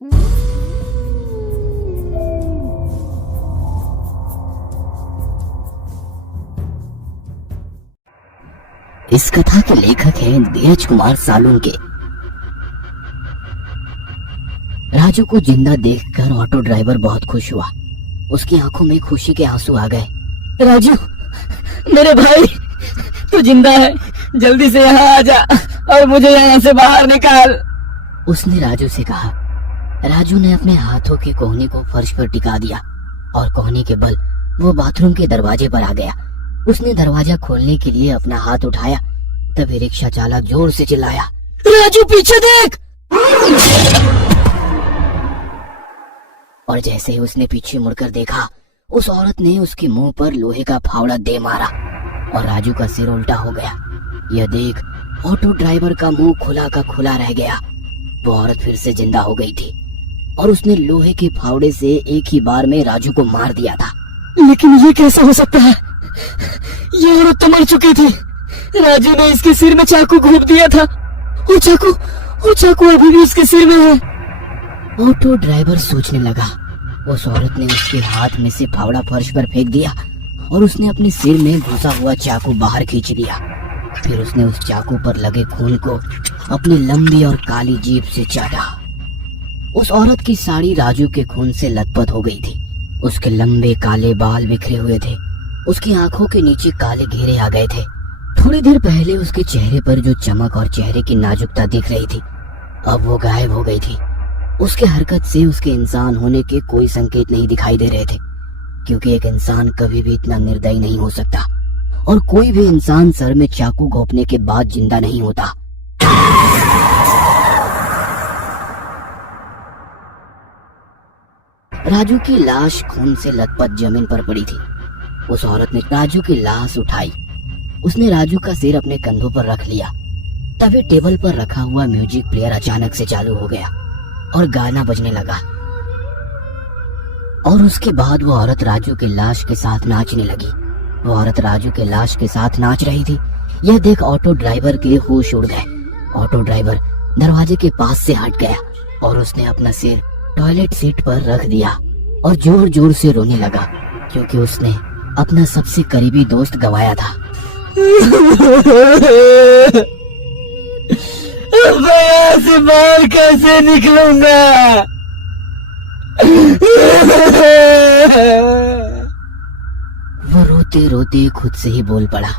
इस कथा के लेखक हैं धीरज कुमार सालुंके। राजू को जिंदा देखकर ऑटो ड्राइवर बहुत खुश हुआ। उसकी आंखों में खुशी के आंसू आ गए। राजू, मेरे भाई, तू जिंदा है, जल्दी से यहाँ आ जा और मुझे यहाँ से बाहर निकाल, उसने राजू से कहा। राजू ने अपने हाथों के कोहनी को फर्श पर टिका दिया और कोहनी के बल वो बाथरूम के दरवाजे पर आ गया। उसने दरवाजा खोलने के लिए अपना हाथ उठाया, तभी रिक्शा चालक जोर से चिल्लाया, राजू पीछे देख। और जैसे ही उसने पीछे मुड़कर देखा, उस औरत ने उसके मुंह पर लोहे का फावड़ा दे मारा और राजू का सिर उल्टा हो गया। यह देख ऑटो ड्राइवर का मुंह खुला का खुला रह गया। वो औरत फिर से जिंदा हो गई थी और उसने लोहे के फावड़े से एक ही बार में राजू को मार दिया था। लेकिन ये कैसे हो सकता है? ये औरत तो मर चुकी थी। राजू ने इसके सिर में चाकू घोंप दिया था। वो चाकू अभी भी उसके सिर में है। ऑटो ड्राइवर सोचने लगा। उस औरत ने उसके हाथ में से फावड़ा फर्श पर फेंक दिया और उसने अपने सिर में घुसा हुआ चाकू बाहर खींच लिया। फिर उसने उस चाकू पर लगे खून को अपनी लंबी और काली जीभ से चाटा। उस औरत की साड़ी राजू के खून से लथपथ हो गई थी। उसके लंबे काले बाल बिखरे हुए थे। उसकी आंखों के नीचे काले घेरे आ गए थे। थोड़ी देर पहले उसके चेहरे पर जो चमक और चेहरे की नाजुकता दिख रही थी, अब वो गायब हो गई थी। उसके हरकत से उसके इंसान होने के कोई संकेत नहीं दिखाई दे रहे थे, क्योंकि एक इंसान कभी भी इतना निर्दयी नहीं हो सकता और कोई भी इंसान सर में चाकू घोंपने के बाद जिंदा नहीं होता। राजू की लाश खून से लथपथ जमीन पर पड़ी थी। उस औरत ने राजू की लाश उठाई। उसने राजू का सिर अपने कंधों पर रख लिया। तभी टेबल पर रखा हुआ म्यूजिक प्लेयर अचानक से चालू हो गया और गाना बजने लगा। और उसके बाद वो औरत राजू की लाश के साथ नाचने लगी। वो औरत राजू के लाश के साथ नाच रही थी। यह देख ऑटो ड्राइवर के होश उड़ गए। ऑटो ड्राइवर दरवाजे के पास से हट गया और उसने अपना सिर टॉयलेट सीट पर रख दिया और जोर जोर से रोने लगा, क्योंकि उसने अपना सबसे करीबी दोस्त गंवाया था। मैं यहाँ से बाहर कैसे निकलूंगा? वो रोते रोते खुद से ही बोल पड़ा।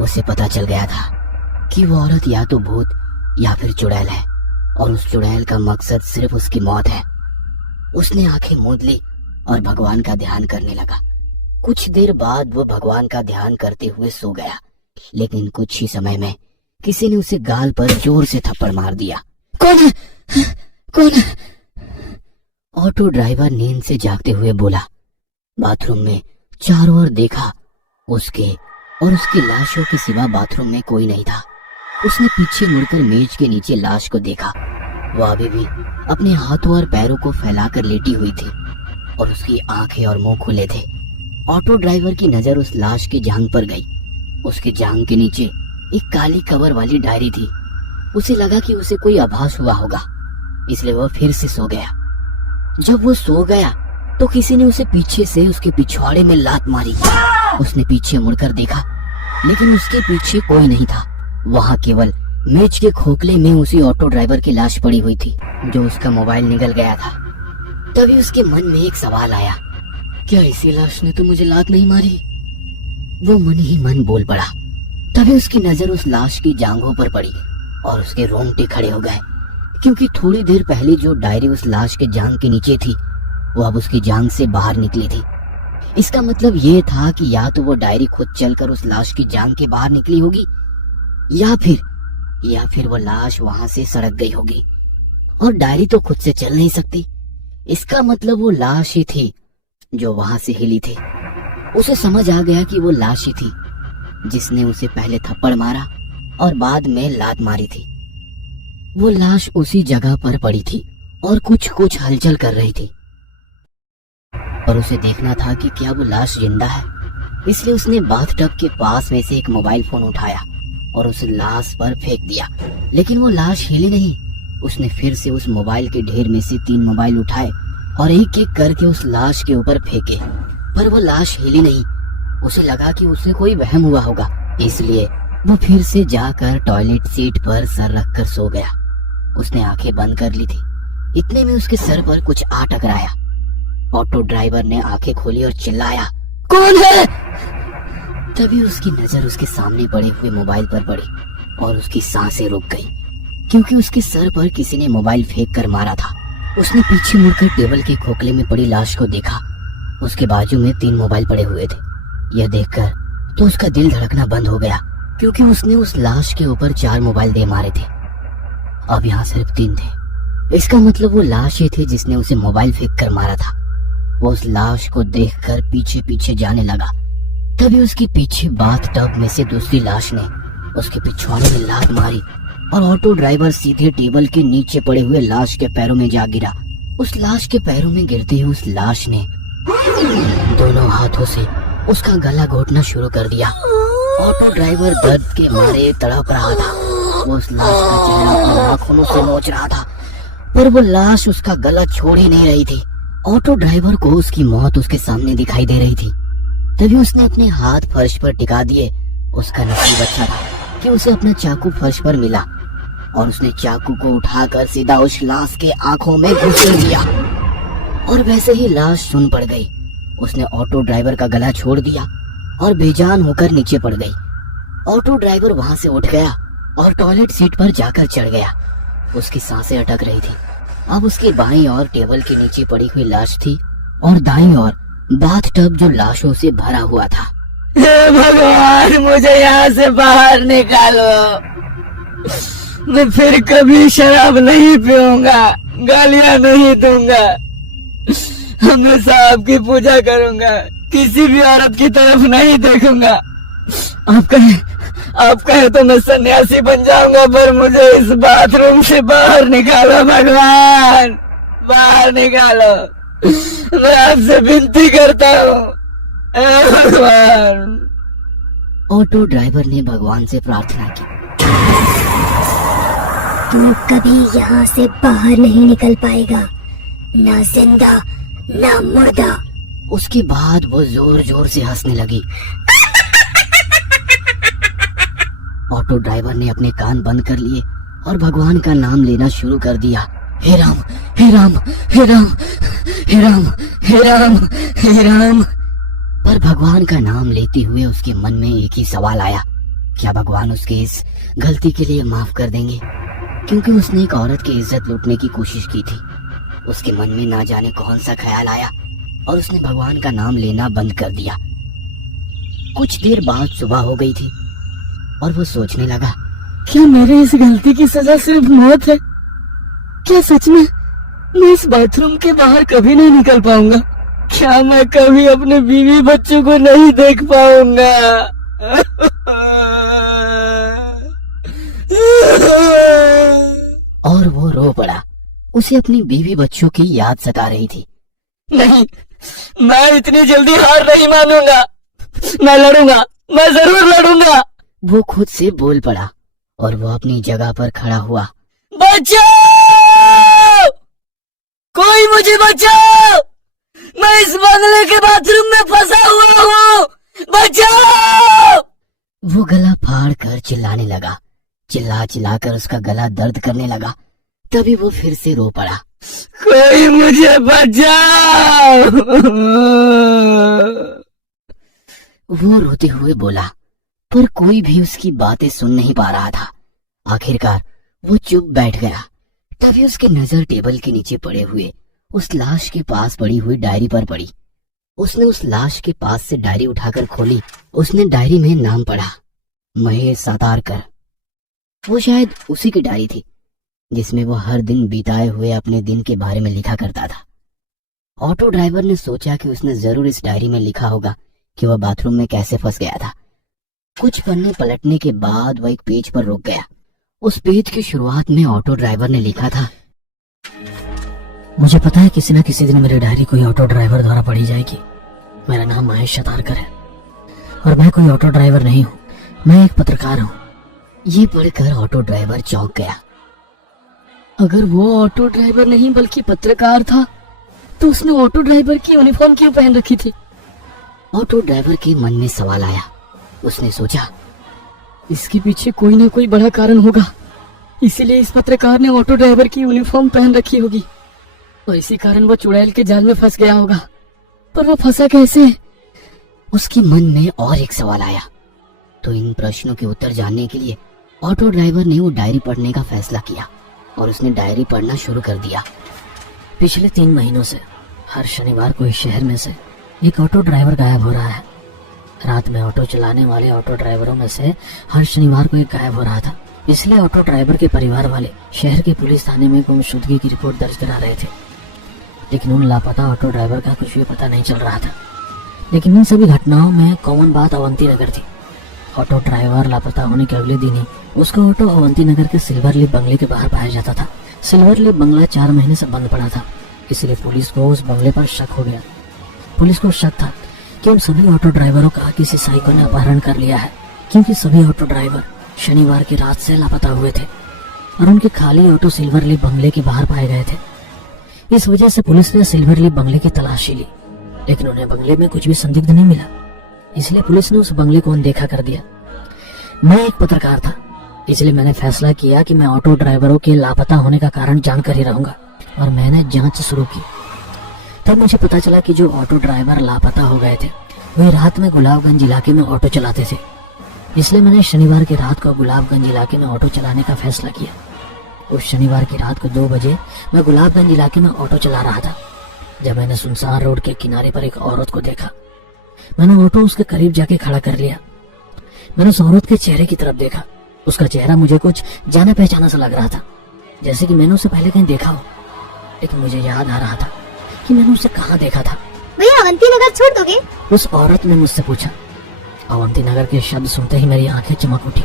उसे पता चल गया था कि वो औरत या तो भूत या फिर चुड़ैल है और उस चुड़ैल का मकसद सिर्फ उसकी मौत है। उसने आंखें मूंद ली और भगवान का ध्यान करने लगा। कुछ देर बाद वो भगवान का ध्यान करते हुए सो गया, लेकिन कुछ ही समय में किसी ने उसे गाल पर जोर से थप्पड़ मार दिया। कौन है? कौन है? ऑटो ड्राइवर नींद से जागते हुए बोला। बाथरूम में चारों ओर देखा। उसके और उसकी लाशों के सिवा बाथरूम में कोई नहीं था। उसने पीछे मुड़कर मेज के नीचे लाश को देखा। वो अभी भी अपने हाथों और पैरों को फैलाकर लेटी हुई थी और उसकी आंखें और मुंह खुले थे। ऑटो ड्राइवर की नजर उस लाश की जांघ पर गई। उसकी जांघ के नीचे एक काली कवर वाली डायरी थी। उसे लगा कि उसे कोई आभास हुआ होगा, इसलिए वह फिर से सो गया। जब वो सो गया तो किसी ने उसे पीछे से उसके पिछवाड़े में लात मारी। उसने पीछे मुड़कर देखा, लेकिन उसके पीछे कोई नहीं था। वहां केवल मेज के खोखले में उसी ऑटो ड्राइवर की लाश पड़ी हुई थी, जो उसका मोबाइल निगल गया था। तभी उसके मन में एक सवाल आया, क्या इसी लाश ने तो मुझे लात नहीं मारी? वो मन ही मन बोल पड़ा। तभी उसकी नजर उस लाश की जांघों पर पड़ी और उसके रोंगटे खड़े हो गए, क्योंकि थोड़ी देर पहले जो डायरी उस लाश के जांघ के नीचे थी, वो अब उसकी जांघ से बाहर निकली थी। इसका मतलब ये था कि या तो वो डायरी खुद चलकर उस लाश की जांघ के बाहर निकली होगी या फिर वो लाश वहां से सड़क गई होगी। और डायरी तो खुद से चल नहीं सकती। इसका मतलब वो लाश ही थी जो वहां से हिली थी। उसे समझ आ गया कि वो लाश ही थी जिसने उसे पहले थप्पड़ मारा और बाद में लात मारी थी। वो लाश उसी जगह पर पड़ी थी और कुछ हलचल कर रही थी और उसे देखना था कि क्या वो लाश जिंदा है। इसलिए उसने बाथटब के पास में से एक मोबाइल फोन उठाया और उस लाश पर फेंक दिया, लेकिन वो लाश हिले नहीं। उसने फिर से उस मोबाइल के ढेर में से 3 मोबाइल उठाए और एक एक करके उस लाश के ऊपर फेंके, पर वो लाश हिली नहीं। उसे लगा कि उसे कोई वहम हुआ होगा, इसलिए वो फिर से जाकर टॉयलेट सीट पर सर रखकर सो गया। उसने आंखें बंद कर ली थी। इतने में उसके सर पर कुछ आ टकराया। ऑटो ड्राइवर ने आंखें खोली और चिल्लाया, कौन है? तभी उसकी नजर उसके सामने पड़े हुए मोबाइल पर पड़ी और उसकी सांसें रुक गई, क्योंकि उसके सर पर किसी ने मोबाइल फेंक कर मारा था। उसने पीछे मुड़कर टेबल के खोखले में पड़ी लाश को देखा। उसके बाजू में 3 मोबाइल पड़े हुए थे। यह देखकर तो उसका दिल धड़कना बंद हो गया, क्योंकि उसने उस लाश के ऊपर 4 मोबाइल दे मारे थे। अब यहाँ सिर्फ 3 थे। इसका मतलब वो लाश ही थी जिसने उसे मोबाइल फेंक कर मारा था। वो उस लाश को देखकर पीछे पीछे जाने लगा। तभी उसके पीछे बाथ टब में से दूसरी लाश ने उसके पिछवाड़े में लात मारी और ऑटो ड्राइवर सीधे टेबल के नीचे पड़े हुए लाश के पैरों में जा गिरा। उस लाश के पैरों में गिरते ही उस लाश ने दोनों हाथों से उसका गला घोटना शुरू कर दिया। ऑटो ड्राइवर दर्द के मारे तड़प रहा था। वो उस लाश का चेहरा अपने नाखूनों से नोच रहा था, पर वो लाश उसका गला छोड़ ही नहीं रही थी। ऑटो ड्राइवर को उसकी मौत उसके सामने दिखाई दे रही थी। तभी उसने अपने हाथ फर्श पर टिका दिए। उसका नसीब अच्छा था कि उसे अपना चाकू फर्श पर मिला और उसने चाकू को उठाकर सीधा उस लाश के आंखों में घुसेड़ दिया और वैसे ही लाश सुन पड़ गई। उसने ऑटो ड्राइवर का गला छोड़ दिया और बेजान होकर नीचे पड़ गई। ऑटो ड्राइवर वहां से उठ गया और टॉयलेट सीट पर जाकर चढ़ गया। उसकी सांसें अटक रही थी। अब उसकी बाईं ओर टेबल के नीचे पड़ी हुई लाश थी और दाईं ओर बाथ टब जो लाशों से भरा हुआ था। हे भगवान, मुझे यहाँ से बाहर निकालो। मैं फिर कभी शराब नहीं पीऊंगा, गालियां नहीं दूंगा, हमेशा आपकी पूजा करूंगा, किसी भी औरत की तरफ नहीं देखूंगा। आप कहे तो मैं सन्यासी बन जाऊंगा, पर मुझे इस बाथरूम से बाहर निकालो भगवान, बाहर निकालो। मैं आपसे विनती करता हूँ भगवान। ऑटो ड्राइवर ने भगवान से प्रार्थना की, तू कभी यहाँ से बाहर नहीं निकल पाएगा, ना जिंदा ना मुर्दा। उसके बाद वो जोर जोर से हंसने लगी। ऑटो ड्राइवर ने अपने कान बंद कर लिए और भगवान का नाम लेना शुरू कर दिया। हे राम, हे राम, हे राम, हे राम, हे राम, हे राम। पर भगवान का नाम लेते हुए उसके मन में एक ही सवाल आया, क्या भगवान उसके इस गलती के लिए माफ कर देंगे? क्योंकि उसने एक औरत की इज्जत लूटने की कोशिश की थी। उसके मन में ना जाने कौन सा ख्याल आया और उसने भगवान का नाम लेना बंद कर दिया। कुछ देर बाद सुबह हो गई थी और वो सोचने लगा, क्या मेरे इस गलती की सजा सिर्फ मौत है? क्या सच में मैं इस बाथरूम के बाहर कभी नहीं निकल पाऊंगा? क्या मैं कभी अपने बीवी बच्चों को नहीं देख पाऊंगा? और वो रो पड़ा। उसे अपनी बीवी बच्चों की याद सता रही थी। नहीं, मैं इतनी जल्दी हार नहीं मानूंगा, मैं लड़ूंगा, मैं जरूर लड़ूंगा। वो खुद से बोल पड़ा और वो अपनी जगह पर खड़ा हुआ। बचाओ! कोई मुझे बचाओ! मैं इस बंगले के बाथरूम में फंसा हुआ हूँ, बचाओ! वो गला फाड़ कर चिल्लाने लगा। चिल्ला चिल्लाकर उसका गला दर्द करने लगा। तभी वो फिर से रो पड़ा, कोई मुझे बचाओ! वो रोते हुए बोला, पर कोई भी उसकी बातें सुन नहीं पा रहा था। आखिरकार वो चुप बैठ गया। तभी उसकी नजर टेबल के नीचे पड़े हुए उस लाश के पास पड़ी हुई डायरी पर पड़ी। उसने उस लाश के पास से डायरी उठाकर खोली। उसने डायरी में नाम पढ़ा, महेश सातारकर। वो शायद उसी की डायरी थी जिसमें वो हर दिन बिताए हुए अपने दिन के बारे में लिखा करता था। ऑटो ड्राइवर ने सोचा कि उसने जरूर इस डायरी में लिखा होगा कि वह बाथरूम में कैसे फंस गया था। कुछ पन्ने पलटने के बाद वह एक पेज पर रुक गया। उस पेज की शुरुआत में ऑटो ड्राइवर ने लिखा था, मुझे पता है किसी न किसी दिन मेरी डायरी कोई ऑटो ड्राइवर द्वारा पढ़ी जाएगी। मेरा नाम महेश सातारकर है और मैं कोई ऑटो ड्राइवर नहीं हूँ, मैं एक पत्रकार हूँ। ये पढ़कर ऑटो ड्राइवर चौंक गया। अगर वो ऑटो ड्राइवर नहीं बल्कि पत्रकार था तो उसने ऑटो ड्राइवर की यूनिफॉर्म क्यों पहन रखी थी? ऑटो ड्राइवर के मन में सवाल आया। उसने सोचा इसके पीछे कोई ना कोई बड़ा कारण होगा, इसीलिए इस पत्रकार ने ऑटो ड्राइवर की यूनिफॉर्म पहन रखी होगी और इसी कारण वो चुड़ैल के जाल में फंस गया होगा। पर वो फंसा कैसे? उसके मन में और एक सवाल आया। तो इन प्रश्नों के उत्तर जानने के लिए ऑटो ड्राइवर ने वो डायरी पढ़ने का फैसला किया और उसने डायरी पढ़ना शुरू कर दिया। पिछले 3 महीनों से हर शनिवार को इस शहर में से एक ऑटो ड्राइवर गायब हो रहा है। रात में ऑटो चलाने वाले ऑटो ड्राइवरों में से हर शनिवार को एक गायब हो रहा था। इसलिए ऑटो ड्राइवर के परिवार वाले शहर के पुलिस थाने में गुमशुदगी की रिपोर्ट दर्ज करा रहे थे, लेकिन उन लापता ऑटो ड्राइवर का कुछ भी पता नहीं चल रहा था। लेकिन इन सभी घटनाओं में कॉमन बात अवंती नगर थी। ऑटो ड्राइवर लापता होने के अगले दिन ही उसका ऑटो अवंती नगर के सिल्वर लिप बंगले के बाहर पाया जाता था। सिल्वर लिप बंगला 4 महीने से बंद पड़ा था, इसलिए पुलिस को उस बंगले पर शक हो गया। पुलिस को शक था कि उन सभी ऑटो ड्राइवरों का किसी साइको ने अपहरण कर लिया है, क्योंकि सभी ऑटो ड्राइवर शनिवार की रात से लापता हुए थे और उनके खाली ऑटो सिल्वर लिप बंगले के बाहर पाए गए थे। इस वजह से पुलिस ने सिल्वर लिप बंगले की तलाशी ली, लेकिन उन्हें बंगले में कुछ भी संदिग्ध नहीं मिला, इसलिए पुलिस ने उस बंगले को अनदेखा कर दिया। मैं एक पत्रकार था, इसलिए मैंने फैसला किया कि मैं ऑटो ड्राइवरों के लापता होने का कारण जानकर ही रहूंगा और मैंने जांच शुरू की। तब मुझे पता चला कि जो ऑटो ड्राइवर लापता हो गए थे वे रात में गुलाबगंज इलाके में ऑटो चलाते थे। इसलिए मैंने शनिवार की रात को गुलाबगंज इलाके में ऑटो चलाने का फैसला किया। उस शनिवार की रात को 2 बजे मैं गुलाबगंज इलाके में ऑटो चला रहा था जब मैंने सुनसान रोड के किनारे पर एक औरत को देखा। मैंने ऑटो उसके करीब जाके खड़ा कर लिया। मैंने उस औरत के चेहरे की तरफ देखा। उसका चेहरा मुझे कुछ जाना पहचाना सा लग रहा था, जैसे कि मैंने उसे पहले कहीं देखा हो, लेकिन मुझे याद आ रहा था कि मैंने उसे कहाँ देखा था। भैया अवंती नगर छोड़ दोगे? उस औरत ने मुझसे पूछा। अवंती नगर के शब्द सुनते ही मेरी आंखें चमक उठी।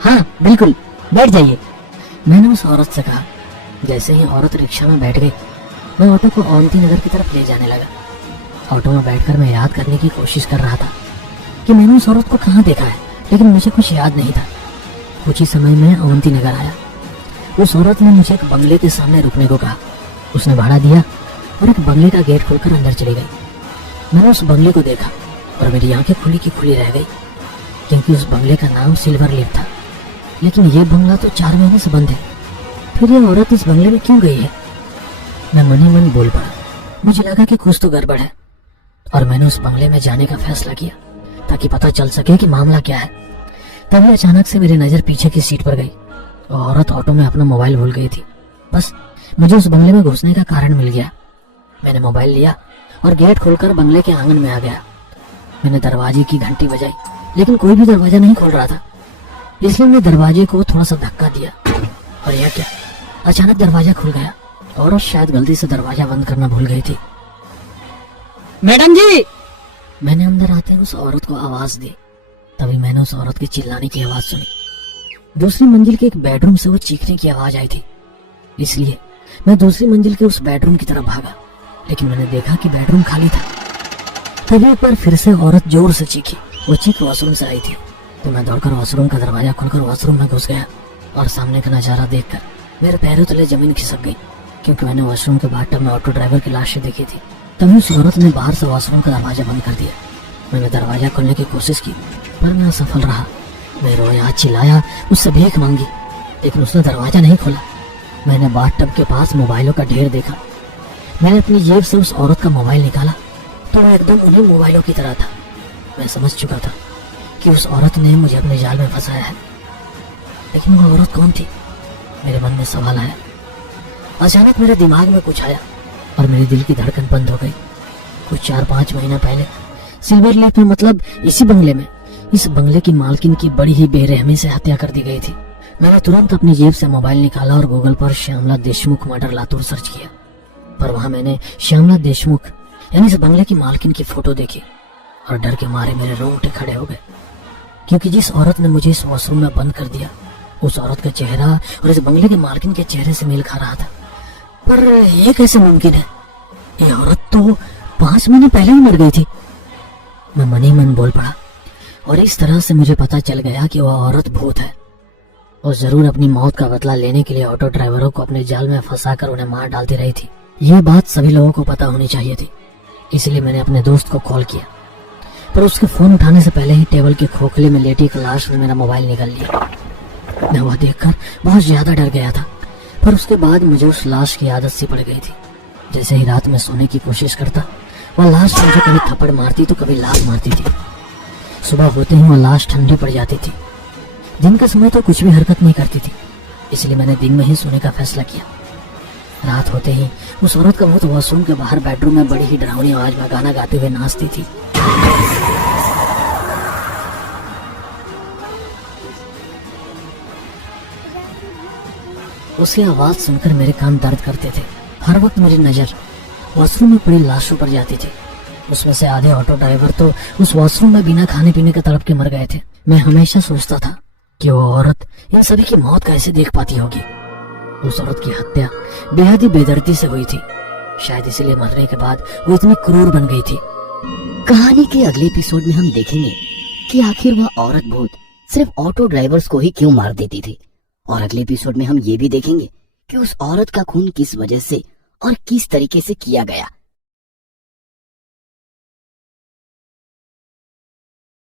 हाँ बिल्कुल, बैठ जाइए, मैंने उस औरत से कहा। जैसे ही औरत रिक्शा में बैठ गई मैं ऑटो को अवंती नगर की तरफ ले जाने लगा। ऑटो में बैठकर मैं याद करने की कोशिश कर रहा था कि मैंने उस औरत को कहाँ देखा है, लेकिन मुझे कुछ याद नहीं था। कुछ ही समय में अवंती नगर आया। उस औरत ने मुझे एक बंगले के सामने रुकने को कहा। उसने भाड़ा दिया और एक बंगले का गेट खोलकर अंदर चली गई। मैंने उस बंगले को देखा और मेरी आंखें खुली की खुली रह गई, क्योंकि उस बंगले का नाम सिल्वर लिप था। लेकिन ये बंगला तो 4 महीने से बंद है, फिर ये औरत इस बंगले में क्यों गई है? मैं मन ही मन बोल पड़ा। मुझे लगा कि कुछ तो गड़बड़ है और मैंने उस बंगले में जाने का फैसला किया ताकि पता चल सके कि मामला क्या है। तभी अचानक से मेरी नजर पीछे की सीट पर गई। औरत ऑटो में अपना मोबाइल भूल गई थी। बस मुझे उस बंगले में घुसने का कारण मिल गया। मैंने मोबाइल लिया और गेट खोलकर बंगले के आंगन में आ गया। मैंने दरवाजे की घंटी बजाई, लेकिन कोई भी दरवाजा नहीं खोल रहा था, इसलिए मैंने दरवाजे को थोड़ा सा धक्का दिया और यह क्या, अचानक दरवाजा खुल गया। औरत शायद गलती से दरवाजा बंद करना भूल गई थी। मैडम जी, मैंने अंदर आते उस औरत को आवाज दी। तभी मैंने उस औरत के चिल्लाने की आवाज सुनी। दूसरी मंजिल के एक बेडरूम से वो चीखने की आवाज आई थी, इसलिए मैं दूसरी मंजिल के उस बेडरूम की तरफ भागा, लेकिन मैंने देखा कि बेडरूम खाली था। तभी एक बार फिर से औरत जोर से चीखी। वो चीख वॉशरूम से आई थी, तो मैं दौड़कर वॉशरूम का दरवाजा खोलकर वॉशरूम में घुस गया और सामने का नजारा देखकर मेरे पैरों तले जमीन खिसक गई, क्योंकि मैंने वॉशरूम के बाथटब में ऑटो ड्राइवर की लाशें देखी थी। तभी उस औरत ने बाहर से वॉशरूम का दरवाजा बंद कर दिया। मैंने दरवाजा खोलने की कोशिश की, पर मैं असफल रहा। मैं रोया, चिल्लाया, उससे भीख मांगी, लेकिन उसने दरवाजा नहीं खोला। मैंने बाथटब के पास मोबाइलों का ढेर देखा। मैंने अपनी जेब से उस औरत का मोबाइल निकाला तो वो एकदम उन्हीं मोबाइलों की तरह था। मैं समझ चुका था कि उस औरत ने मुझे अपने जाल में फंसाया है, लेकिन वो औरत कौन थी? मेरे मन में सवाल आया। अचानक मेरे दिमाग में कुछ आया और मेरे दिल की धड़कन बंद हो गई। कुछ 4-5 महीना पहले सिल्वर लेक में, मतलब इसी बंगले में, इस बंगले की मालकिन की बड़ी ही बेरहमी से हत्या कर दी गई थी। मैंने तुरंत अपनी जेब से मोबाइल निकाला और गूगल पर श्यामला देशमुख मर्डर लातूर सर्च किया, पर वहां मैंने श्यामला देशमुख यानी इस बंगले की मालकिन की फोटो देखी और डर के मारे मेरे रोंगटे खड़े हो गए, क्योंकि जिस औरत ने मुझे इस वॉशरूम में बंद कर दिया, उस औरत का चेहरा और इस बंगले के मालकिन के चेहरे से मेल खा रहा था। पर यह कैसे मुमकिन है? ये औरत तो 5 महीने पहले ही मर गई थी। मैं मन ही मन बोल पड़ा और इस तरह से मुझे पता चल गया कि वह औरत भूत है। और जरूर अपनी मौत का बदला लेने के लिए ऑटो ड्राइवरों को अपने जाल में फंसाकर उन्हें मार डालती रही थी। ये बात सभी लोगों को पता होनी चाहिए थी, इसलिए मैंने अपने दोस्त को कॉल किया, पर उसके फोन उठाने से पहले ही टेबल के खोखले में लेटी एक लाश ने मेरा मोबाइल निकाल लिया। मैं वह देखकर बहुत ज्यादा डर गया था, पर उसके बाद मुझे उस लाश की आदत सी पड़ गई थी। जैसे ही रात में सोने की कोशिश करता, वह लाश मुझे कभी थप्पड़ मारती तो कभी लात मारती थी। सुबह होते ही वह लाश ठंडी पड़ जाती थी। दिन का समय तो कुछ भी हरकत नहीं करती थी, इसलिए मैंने दिन में ही सोने का फैसला किया। रात होते ही उस औरत का मुंह वॉशरूम के बाहर बेडरूम में बड़ी ही डरावनी आवाज में गाना गाते हुए नाचती थी। उसकी आवाज सुनकर मेरे कान दर्द करते थे। हर वक्त मेरी नजर वॉशरूम में पड़ी लाशों पर जाती थी। उसमें से आधे ऑटो ड्राइवर तो उस वॉशरूम में बिना खाने पीने के तड़प के मर गए थे। मैं हमेशा सोचता था कि वो औरत इन सभी की मौत कैसे देख पाती होगी। उस औरत की हत्या बेहद ही बेदर्दी से हुई थी, शायद इसीलिए मरने के बाद वो इतनी क्रूर बन गई थी। कहानी के अगले एपिसोड में हम देखेंगे कि आखिर वह औरत भूत सिर्फ ऑटो ड्राइवर्स को ही क्यों मार देती थी, और अगले एपिसोड में हम ये भी देखेंगे कि उस औरत का खून किस वजह से और किस तरीके से किया गया।